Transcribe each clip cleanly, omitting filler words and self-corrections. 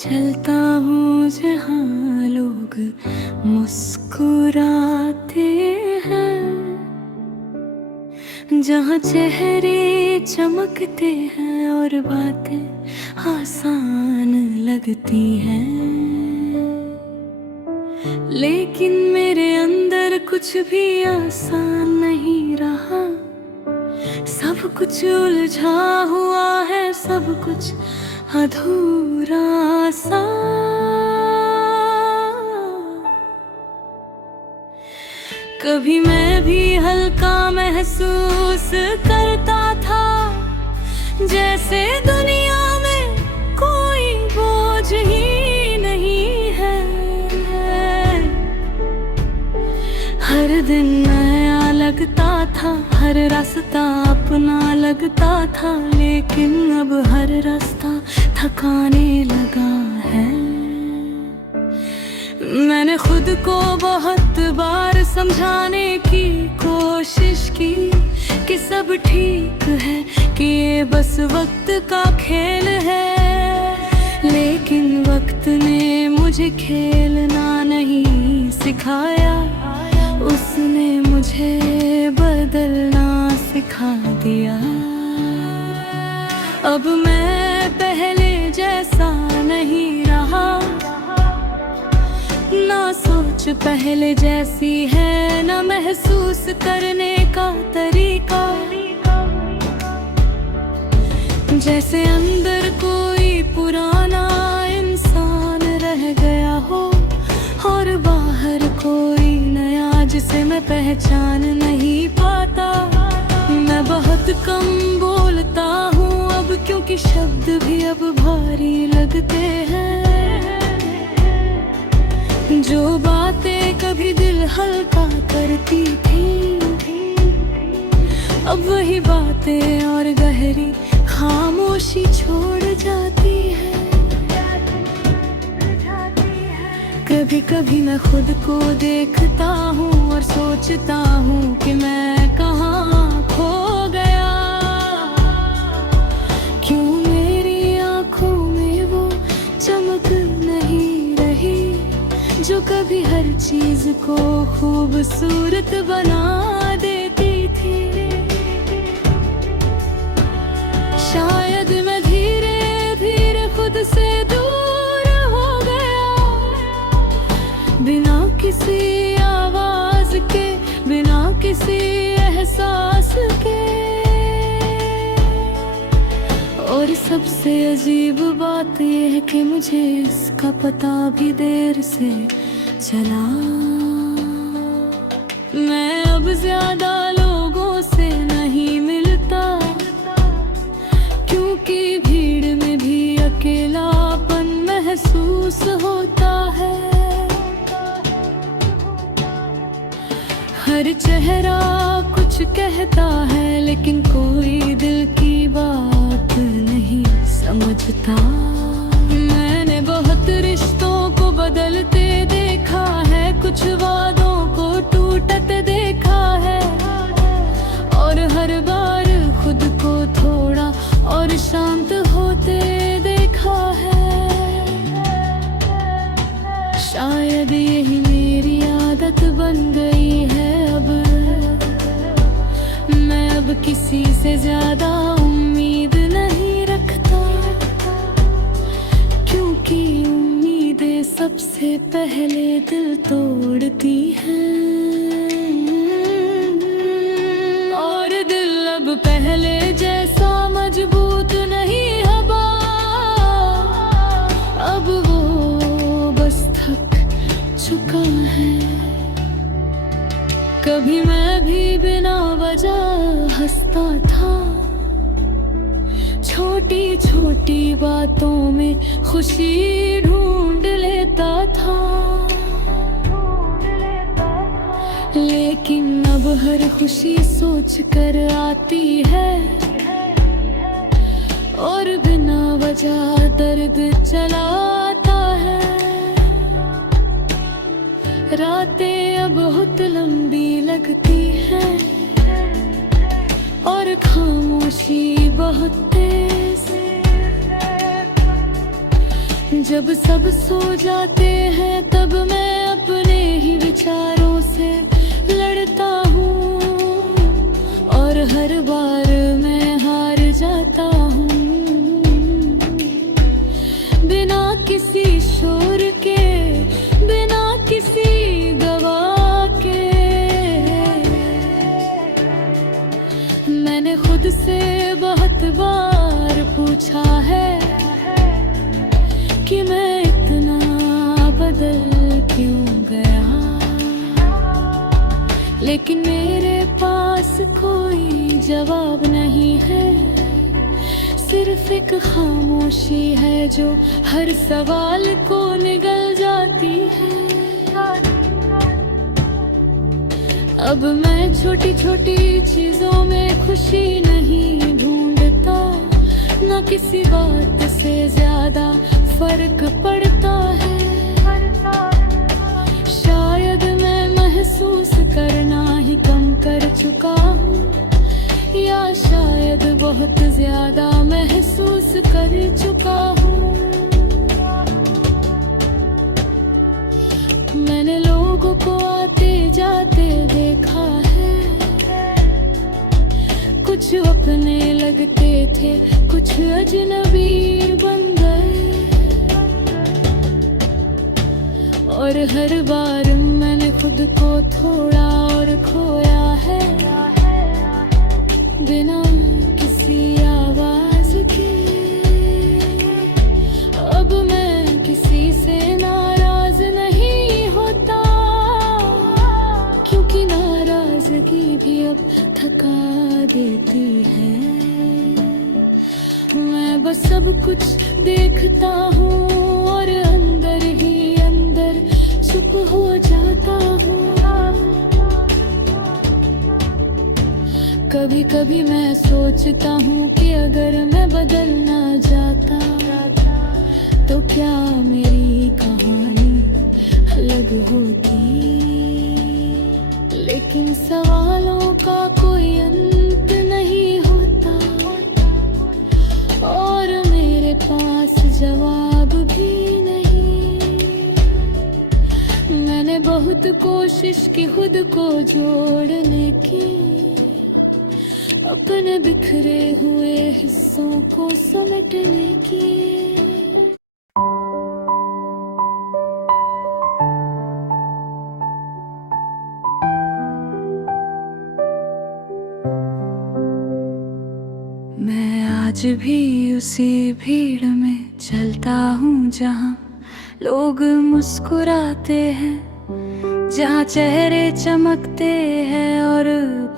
चलता हूँ जहाँ लोग मुस्कुराते हैं, जहाँ चेहरे चमकते हैं और बातें आसान लगती हैं। लेकिन मेरे अंदर कुछ भी आसान नहीं रहा, सब कुछ उलझा हुआ है, सब कुछ अधूरा सा। कभी मैं भी हल्का महसूस करता था, जैसे दुनिया में कोई बोझ ही नहीं है। हर दिन नया लगता था, हर रास्ता अपना लगता था, लेकिन अब हर रास्ता थकाने लगा है। मैंने खुद को बहुत बार समझाने की कोशिश की कि सब ठीक है, कि ये बस वक्त का खेल है। लेकिन वक्त ने मुझे खेलना नहीं सिखाया, उसने मुझे बदलना सिखा दिया। अब मैं पहले जैसा नहीं रहा, ना सोच पहले जैसी है, ना महसूस करने का तरीका। जैसे अंदर कोई पुराना इंसान रह गया हो और बाहर कोई नया जिसे मैं पहचान नहीं पाता। मैं बहुत कम बोलता हूँ अब, क्योंकि शब्द भी अब भारी लगते हैं। जो बातें कभी दिल हल्का करती थी, अब वही बातें और गहरी खामोशी छोड़ जाती है। कभी कभी मैं खुद को देखता हूँ और सोचता हूँ कि मैं कहाँ खो गया। क्यों मेरी आँखों में वो चमक नहीं रही, जो कभी हर चीज को खूबसूरत बना देती थी। शायद मैं धीरे धीरे खुद से दूर हो गया, बिना किसी आवाज के, बिना किसी एहसास के। और सबसे अजीब बात यह है कि मुझे इसका पता भी देर से चला। मैं अब ज्यादा लोगों से नहीं मिलता, क्योंकि भीड़ में भी अकेलापन महसूस होता है। हर चेहरा कुछ कहता है, लेकिन कोई दिल की बात नहीं समझता। मैंने बहुत रिश्तों को बदलते देखा है, कुछ वादों को टूटते देखा है, और हर बार खुद को थोड़ा और शांत होते देखा है। शायद यही मेरी आदत बन गई है। मैं अब किसी से ज्यादा उम्मीद नहीं रखता, क्योंकि उम्मीदें सबसे पहले दिल तोड़ती हैं। और दिल अब पहले जैसा मजबूत नहीं है, अब वो बस थक चुका है। कभी मैं भी बिना वजह हंसता था, छोटी छोटी बातों में खुशी ढूंढ लेता था। लेकिन अब हर खुशी सोच कर आती है, और बिना वजह दर्द चलाता है। रातें अब बहुत लंबी लगती हैं, और खामोशी बहुत तेज। जब सब सो जाते हैं तब मैं अपने ही विचारों से लड़ता हूँ, और हर बार मैं हार जाता हूँ। बिना किसी शोर के, बिना किसी गवाह के, मैंने खुद से बहुत बार पूछा है कि मैं इतना बदल क्यों गया, लेकिन मेरे पास कोई जवाब नहीं है। सिर्फ एक खामोशी है जो हर सवाल को निगल जाती है। अब मैं छोटी छोटी चीजों में खुशी नहीं ढूंढता, न किसी बात से ज्यादा फर्क पड़ता है। शायद मैं महसूस करना ही कम कर चुका हूँ, या शायद बहुत ज्यादा महसूस कर चुका हूँ। मैंने लोगों को आते जाते देखा है, कुछ अपने लगते थे, कुछ अजनबी बन गए, और हर बार मैंने खुद को थोड़ा और खोया है। बिना किसी आवाज के अब मैं किसी से नाराज नहीं होता, क्योंकि नाराजगी भी अब थका देती है। मैं बस सब कुछ देखता हूँ और अंदर ही अंदर चुप हो जाता हूँ। कभी कभी मैं सोचता हूँ कि अगर मैं बदलना जाता तो क्या मेरी कहानी अलग होती, लेकिन सवालों का कोई अंत नहीं होता, और मेरे पास जवाब भी नहीं। मैंने बहुत कोशिश की खुद को जोड़ने की, अपने बिखरे हुए हिस्सों को समेटने की। मैं आज भी उसी भीड़ में चलता हूँ जहाँ लोग मुस्कुराते हैं, जहाँ चेहरे चमकते हैं और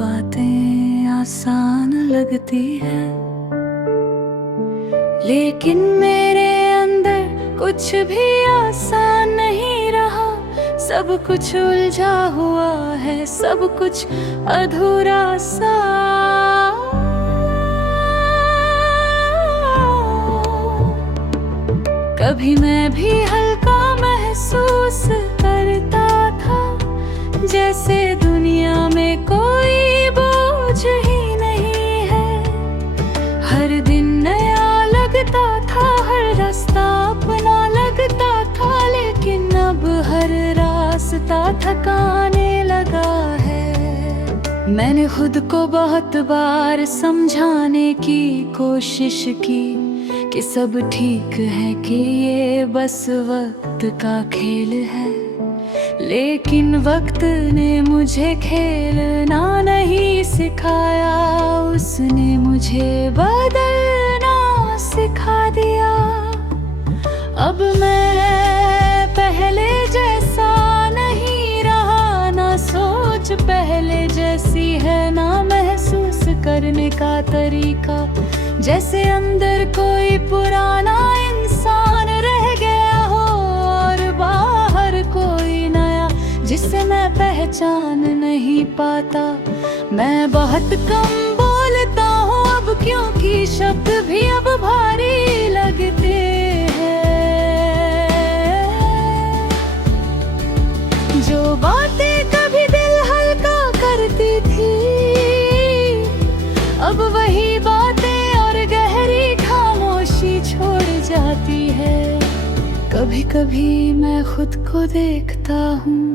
बातें आसान लगती है। लेकिन मेरे अंदर कुछ भी आसान नहीं रहा, सब कुछ उलझा हुआ है, सब कुछ अधूरा सा। कभी मैं भी हल्का महसूस करता था, जैसे दुनिया में कोई बोझ ही नहीं है। हर दिन नया लगता था, हर रास्ता अपना लगता था, लेकिन अब हर रास्ता थकाने लगा है। मैंने खुद को बहुत बार समझाने की कोशिश की कि सब ठीक है, कि ये बस वक्त का खेल है, लेकिन वक्त ने मुझे खेलना नहीं सिखाया, उसने मुझे बदलना सिखा दिया। अब मैं पहले जैसा नहीं रहा, ना सोच पहले जैसी है, ना महसूस करने का तरीका, जैसे अंदर कोई पुराना इंसान रह गया हो और बाहर कोई नया जिसे मैं पहचान नहीं पाता। मैं बहुत कम बोलता हूँ अब, क्योंकि शब्द भी अब भारी लगते हैं। जो बातें कभी दिल हल्का करती थी, अब वही बातें और गहरी खामोशी छोड़ जाती है। कभी कभी मैं खुद को देखता हूँ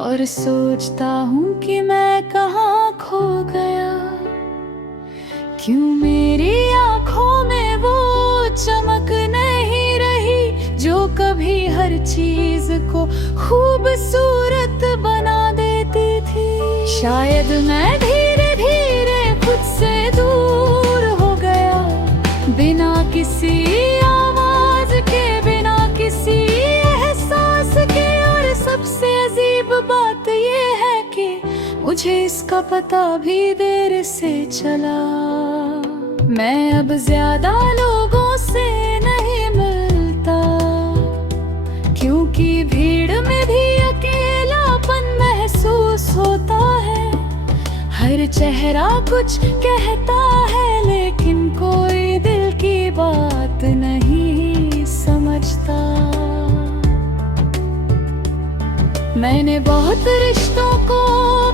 और सोचता हूँ कि मैं कहाँ खो गया। क्यों मेरी आँखों में वो चमक नहीं रही जो कभी हर चीज को खूबसूरत बना देती थी। शायद मैं धीरे धीरे खुद से दूर हो गया, बिना किसी आवाज के, बिना किसी एहसास के। और सबसे अजीब बात ये है कि मुझे इसका पता भी देर से चला। मैं अब ज्यादा लोगों से नहीं मिलता, क्योंकि भीड़ में भी अकेलापन महसूस होता है। हर चेहरा कुछ कहता है, लेकिन कोई दिल की बात नहीं समझता। मैंने बहुत रिश्तों को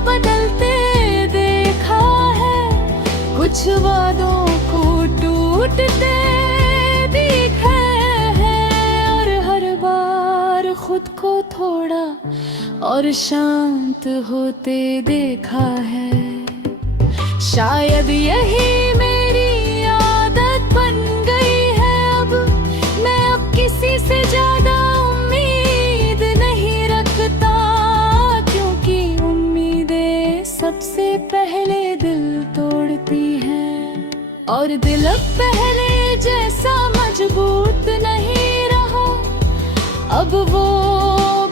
बदलते देखा है, कुछ वादों को टूटते दिखे हैं, और हर बार खुद को थोड़ा और शांत होते देखा है। शायद यही मेरी आदत बन गई है। अब मैं किसी से ज्यादा उम्मीद नहीं रखता, क्योंकि उम्मीदें सबसे पहले दिल तोड़ती हैं। और दिल अब पहले जैसा मजबूत नहीं रहा, अब वो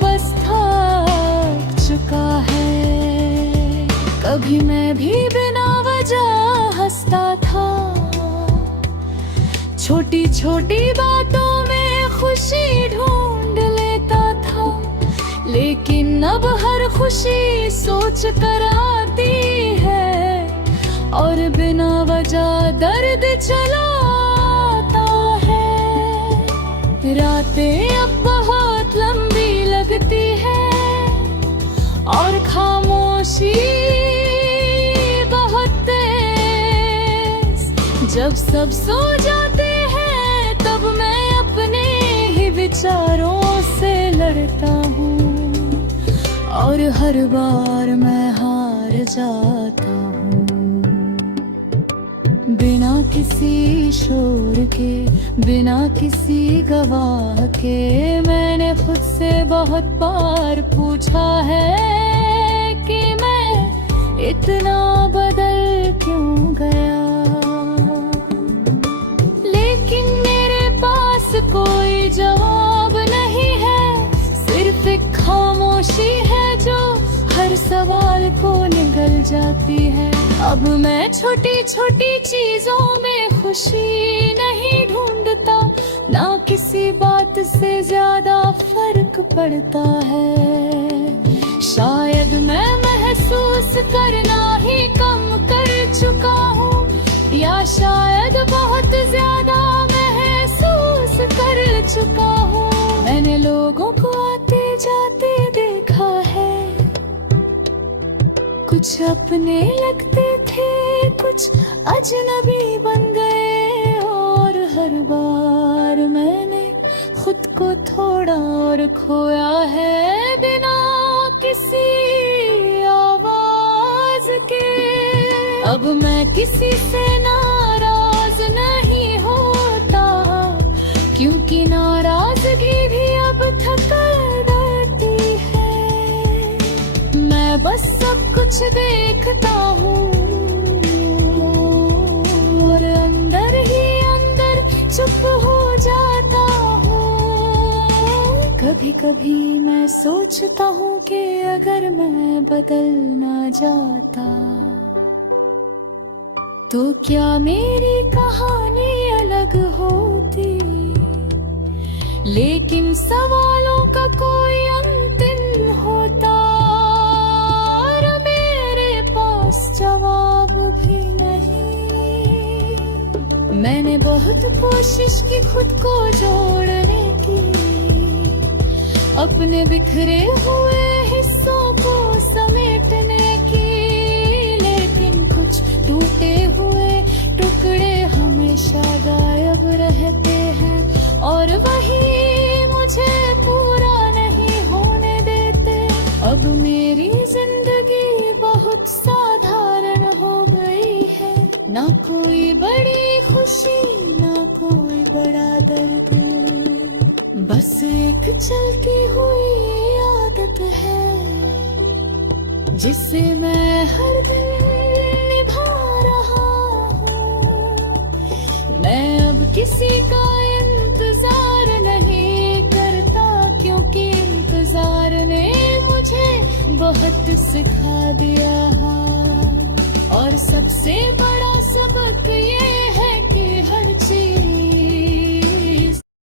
बस थक चुका है। कभी मैं भी बिना वजह हंसता था, छोटी छोटी बातों में खुशी ढूंढ लेता था, लेकिन अब हर खुशी सोच कर आती है, और बिना वजह दर्द चलाता है। रातें अब बहुत लंबी लगती है, और खामोशी बहुत तेज। जब सब सो जाते हैं, तब मैं अपने ही विचारों से लड़ता हूँ, और हर बार मैं हार जाता हूँ। बिना किसी शोर के, बिना किसी गवाह के, मैंने खुद से बहुत बार पूछा है कि मैं इतना बदल क्यों गया। लेकिन मेरे पास कोई जवाब नहीं है, सिर्फ एक खामोशी है जो हर सवाल को निगल जाती है। अब मैं छोटी छोटी चीजों में खुशी नहीं ढूंढता, ना किसी बात से ज्यादा फर्क पड़ता है। शायद मैं महसूस करना ही कम कर चुका हूँ, या शायद बहुत ज्यादा महसूस कर चुका हूँ। मैंने लोगों को आते जाते देखा है, कुछ अपने लगते थे, कुछ अजनबी बन गए। और हर बार मैंने खुद को थोड़ा और खोया है, बिना किसी आवाज के। अब मैं किसी से नाराज नहीं होता, क्योंकि नाराजगी भी अब थका देती है। मैं बस सब कुछ देखता हूँ, और अंदर ही अंदर चुप हो जाता हूँ। कभी कभी मैं सोचता हूँ कि अगर मैं बदल ना जाता, तो क्या मेरी कहानी अलग होती। लेकिन सवालों का कोई अंत नहीं होता, और मेरे पास जवाब भी नहीं। मैंने बहुत कोशिश की खुद को जोड़ने की, अपने बिखरे हुए हिस्सों को समेटने की, लेकिन कुछ टूटे हुए टुकड़े हमेशा गायब रहते हैं। और कोई बड़ी खुशी ना कोई बड़ा दर्द, बस एक चलती हुई आदत है जिसे मैं हर दिन निभा रहा हूँ। मैं अब किसी का इंतजार नहीं करता, क्योंकि इंतजार ने मुझे बहुत सिखा दिया। और सबसे बड़ा सबक ये